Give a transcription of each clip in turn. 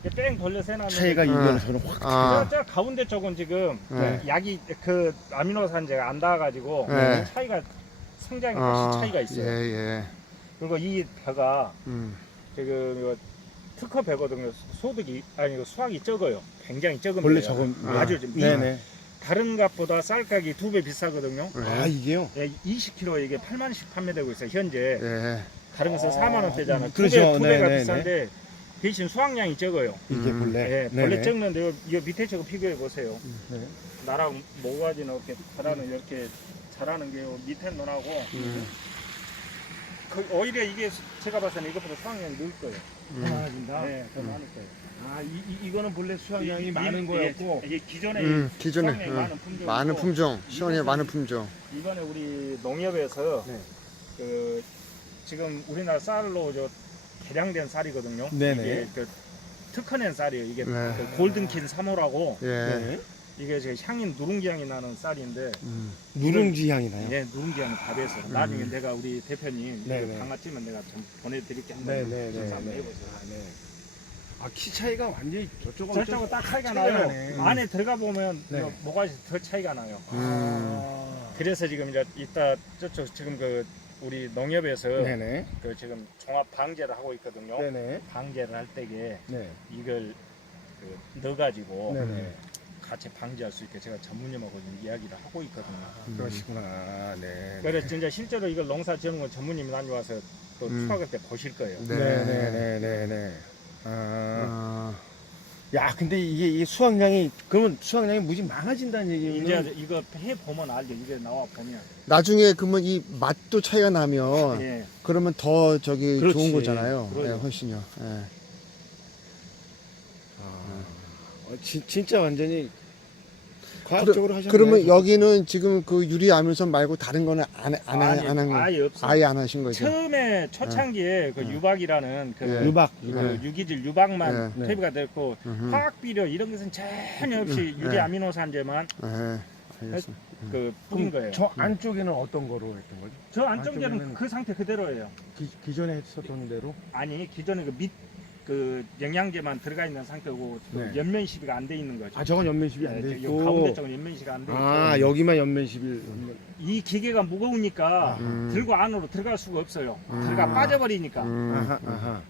이게 뺑 돌려서 해놨는데 차이가 아. 이면서는 확. 아, 저, 저 가운데 쪽은 지금 네. 약이 그 아미노산제가 안 닿아가지고 네. 차이가 성장이 훨씬 아, 차이가 있어요. 예, 예. 그리고 이 벼가 음, 지금 이거 특허 벼거든요. 소득이 아니 이거 수확이 적어요. 굉장히 적은 원래 벼예요. 적은. 아주 좀 미- 네네. 다른 값보다 쌀가격이 두 배 비싸거든요. 아 이게요. 예, 20kg 이게 8만 원씩 판매되고 있어요. 현재 예. 다른 것은 아, 4만 원대잖아요. 음, 두, 배, 그렇죠. 두 배가 네, 네, 비싼데 대신 수확량이 적어요. 이게 음. 본래. 예, 네네. 원래 적는데 요, 요 밑에 저거 비교해 보세요. 네. 나랑 모가지는 이렇게 자라는 이렇게 자라는 게 요 밑에 논하고 음, 그 오히려 이게 제가 봐서는 이것보다 수확량이 늘 거예요. 음. 많아진다. 네, 더 많을 거예요. 아, 이, 이, 이거는 본래 수확량이 이- 많은 이- 거였고. 이게 기존에 음, 기존에 수확량이 어, 많은 품종 많은 품종, 시원해 많은 품종. 이번에 우리 농협에서 네. 그 지금 우리나라 쌀로 저 개량된 쌀이거든요. 네네. 이게 그 특허낸 쌀이에요. 이게 네. 그 골든킨 3호라고 예. 네. 이게 제 향이 누룽지 향이 나는 쌀인데 음, 누룽지 향이 나요. 예, 누룽지 향이 밥에서 나중에 내가 우리 대표님 네네. 그 강아찌면 내가 좀 보내드릴게 한번 네 네네. 조사 한번 해보세요. 아, 네. 아, 키 차이가 완전히 저쪽은 저쪽은 딱 차이가 차이가 나요. 나네. 음. 안에 들어가 보면 네. 뭐 뭐가지 더 차이가 나요. 음. 아. 그래서 지금 이제 이따 저쪽 지금 그 우리 농협에서 네네. 그 지금 종합 방제를 하고 있거든요. 네네. 방제를 할 때에 네. 이걸 그 넣어가지고 네네. 같이 방제할 수 있게 제가 전문님하고 지금 이야기를 하고 있거든요. 아, 그러시구나. 네. 그래서 진짜 실제로 이걸 농사 지는 건 전문님이 나와서 또 음. 수확할 때 보실 거예요. 네. 네네네네네. 아. 아, 야, 근데 이게, 이게 수확량이, 그러면 수확량이 무지 많아진다는 얘기는. 이제 이거 해 보면 알죠. 이게 나와 보면. 나중에 그러면 이 맛도 차이가 나면 예. 그러면 더 저기 그렇지. 좋은 거잖아요. 예, 그러죠. 훨씬요. 예. 아, 어, 지, 진짜 완전히 과학적으로 하셨네. 그러면 여기는 지금 그 유리 아밀선 말고 다른 거는 안, 안, 아니, 안, 한, 아예 없어요. 아예 안 하신 거죠? 처음에 초창기에 그 네. 유박이라는 그, 예. 유박. 그 네. 유기질 유박만 네. 투입가 됐고 음흠. 화학 비료 이런 것은 전혀 없이 음, 유리 네. 아미노산제만 예, 알겠습니다. 그 뿌린 거예요. 저, 저 안쪽에는 어떤 거로 했던 거죠? 안쪽에는 안쪽에는- 그 상태 그대로예요. 기, 기존에 했었던 대로? 아니 기존에 그 밑 그 영양제만 들어가 있는 상태고 그 네. 연면 시비가 안 돼 있는 거죠. 아, 저건 연면십이 안 네, 돼. 요 가운데 쪽은 연면 시비가 안 돼 있고 아, 여기만 연면십일. 이 기계가 무거우니까 음. 들고 안으로 들어갈 수가 없어요. 음. 들어가 빠져버리니까. 음, 아하, 아하.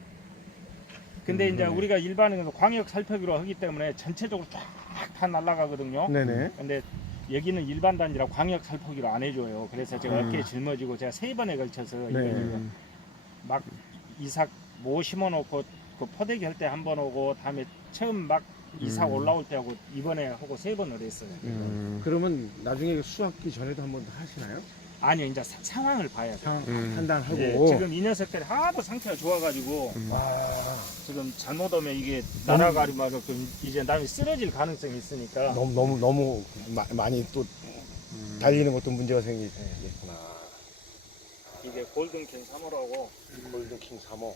근데 음, 이제 네. 우리가 일반적으로 광역 살펴기로 하기 때문에 전체적으로 쫙 다 날아가거든요. 네네. 근데 여기는 일반 단지라 광역 살포기로 안 해줘요. 그래서 제가 음. 어깨에 짊어지고 제가 세 번에 걸쳐서 네. 음, 막 이삭 모 심어놓고 그 포대기 할 때 한 번 오고 다음에 처음 막 이삭 음. 올라올 때 하고 이번에 하고 세 번을 했어요. 음, 그러면 나중에 수학기 전에도 한번 더 하시나요? 아니요 이제 사- 상황을 봐야 돼. 상황 음. 판단하고. 예, 지금 이 녀석들이 하도 상태가 좋아가지고 음. 와, 지금 잘못하면 이게 날아가리마서 그 이제 남이 쓰러질 가능성이 있으니까 너무, 너무, 너무 마- 많이 또 음. 달리는 것도 문제가 생기겠구나. 이게 골든킨 3호라고 골드킹 3호.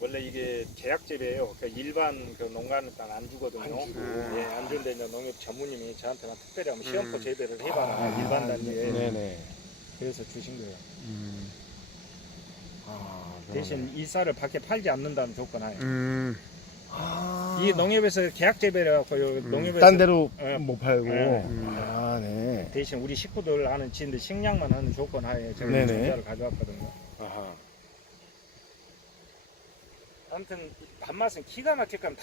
원래 이게 제약제래요. 그 일반 그 농가는 딱안 주거든요. 안 주고. 예, 안 주는데 이제 농협 전무님이 저한테만 특별히 한번 시험포 음. 재배를 해봐라 아, 일반 단지에 네네. 그래서 주신 거예요. 음, 아, 대신 이 쌀을 밖에 팔지 않는다는 조건 하에 음, 아, 이 농협에서 계약 재배를 해갖고 요 음. 농협에서 딴 데로 예. 못 팔고. 예. 아, 네. 대신 우리 식구들 하는 지인들 식량만 하는 조건 하에 제가 네네. 전자를 가져왔거든요. 아하. 아무튼 밥맛은 기가 막힐 건 다.